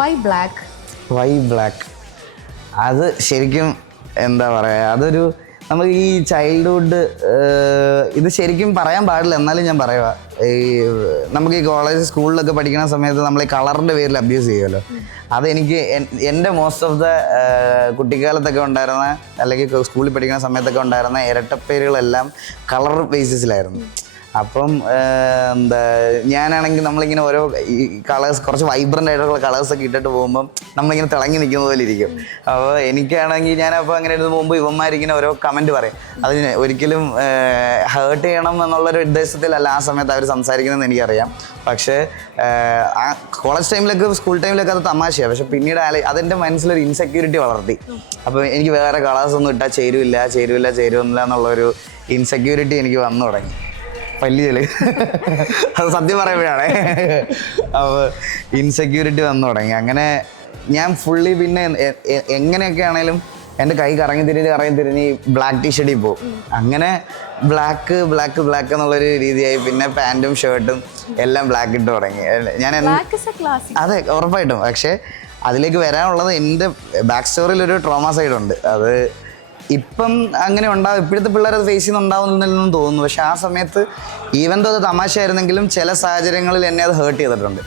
Y black അത് ശരിക്കും എന്താ പറയുക, അതൊരു നമുക്ക് ഈ ചൈൽഡ്ഹുഡ് ഇത് ശരിക്കും പറയാൻ പാടില്ല, എന്നാലും ഞാൻ പറയുക. ഈ നമുക്ക് ഈ കോളേജ് സ്കൂളിലൊക്കെ പഠിക്കുന്ന സമയത്ത് നമ്മൾ ഈ കളറിൻ്റെ പേരിൽ അബ്യൂസ് ചെയ്യുമല്ലോ. അതെനിക്ക് എൻ്റെ മോസ്റ്റ് ഓഫ് ദ കുട്ടിക്കാലത്തൊക്കെ ഉണ്ടായിരുന്ന, അല്ലെങ്കിൽ സ്കൂളിൽ പഠിക്കുന്ന സമയത്തൊക്കെ ഉണ്ടായിരുന്ന ഇരട്ടപ്പേരുകളെല്ലാം കളർ ബേസിസിലായിരുന്നു. അപ്പം എന്താ ഞാനാണെങ്കിൽ നമ്മളിങ്ങനെ ഓരോ ഈ കളേഴ്സ് കുറച്ച് വൈബ്രൻ്റ് ആയിട്ടുള്ള കളേഴ്സൊക്കെ ഇട്ടിട്ട് പോകുമ്പം നമ്മളിങ്ങനെ തിളങ്ങി നിൽക്കുന്ന പോലെ ഇരിക്കും. അപ്പോൾ എനിക്കാണെങ്കിൽ ഞാനപ്പോൾ അങ്ങനെ ഇരുന്ന് പോകുമ്പോൾ ഇവന്മാരിങ്ങനെ ഓരോ കമൻറ്റ് പറയും. അതിന് ഒരിക്കലും ഹേർട്ട് ചെയ്യണം എന്നുള്ളൊരു ഉദ്ദേശത്തിലല്ല ആ സമയത്ത് അവർ സംസാരിക്കുന്നതെന്ന് എനിക്കറിയാം. പക്ഷേ ആ കോളേജ് ടൈമിലൊക്കെ സ്കൂൾ ടൈമിലൊക്കെ അത് തമാശയാണ്. പക്ഷെ പിന്നീട് അതെൻ്റെ മനസ്സിലൊരു ഇൻസെക്യൂരിറ്റി വളർത്തി. അപ്പോൾ എനിക്ക് വേറെ കളേഴ്സൊന്നും ഇട്ടാൽ ചേരുന്നില്ല എന്നുള്ളൊരു ഇൻസെക്യൂരിറ്റി എനിക്ക് വന്നു തുടങ്ങി. പല്ലിയല് അത് സത്യം പറയുമ്പോഴാണേ. അപ്പോൾ ഇൻസെക്യൂരിറ്റി വന്നു തുടങ്ങി. അങ്ങനെ ഞാൻ ഫുള്ളി പിന്നെ എങ്ങനെയൊക്കെ ആണെങ്കിലും എൻ്റെ കൈ കറങ്ങി തിരിഞ്ഞ് ബ്ലാക്ക് ടീഷർട്ടിൽ പോകും. അങ്ങനെ ബ്ലാക്ക് എന്നുള്ളൊരു രീതിയായി. പിന്നെ പാൻറ്റും ഷർട്ടും എല്ലാം ബ്ലാക്ക് ഇട്ട് തുടങ്ങി. ഞാൻ അതെ ഉറപ്പായിട്ടും. പക്ഷേ അതിലേക്ക് വരാനുള്ളത് എൻ്റെ ബാക്ക് സ്റ്റോറിയിലൊരു ട്രോമ സൈഡുണ്ട്. അത് ഇപ്പം അങ്ങനെ ഉണ്ടാവും, ഇപ്പോഴത്തെ പിള്ളേർ അത് ഫേസ് ചെയ്യുന്നുണ്ടാവുന്നില്ലെന്നും തോന്നുന്നു. പക്ഷെ ആ സമയത്ത് ഈവൻ അത് തമാശയായിരുന്നെങ്കിലും ചില സാഹചര്യങ്ങളിൽ എന്നെ അത് ഹേർട്ട് ചെയ്തിട്ടുണ്ട്.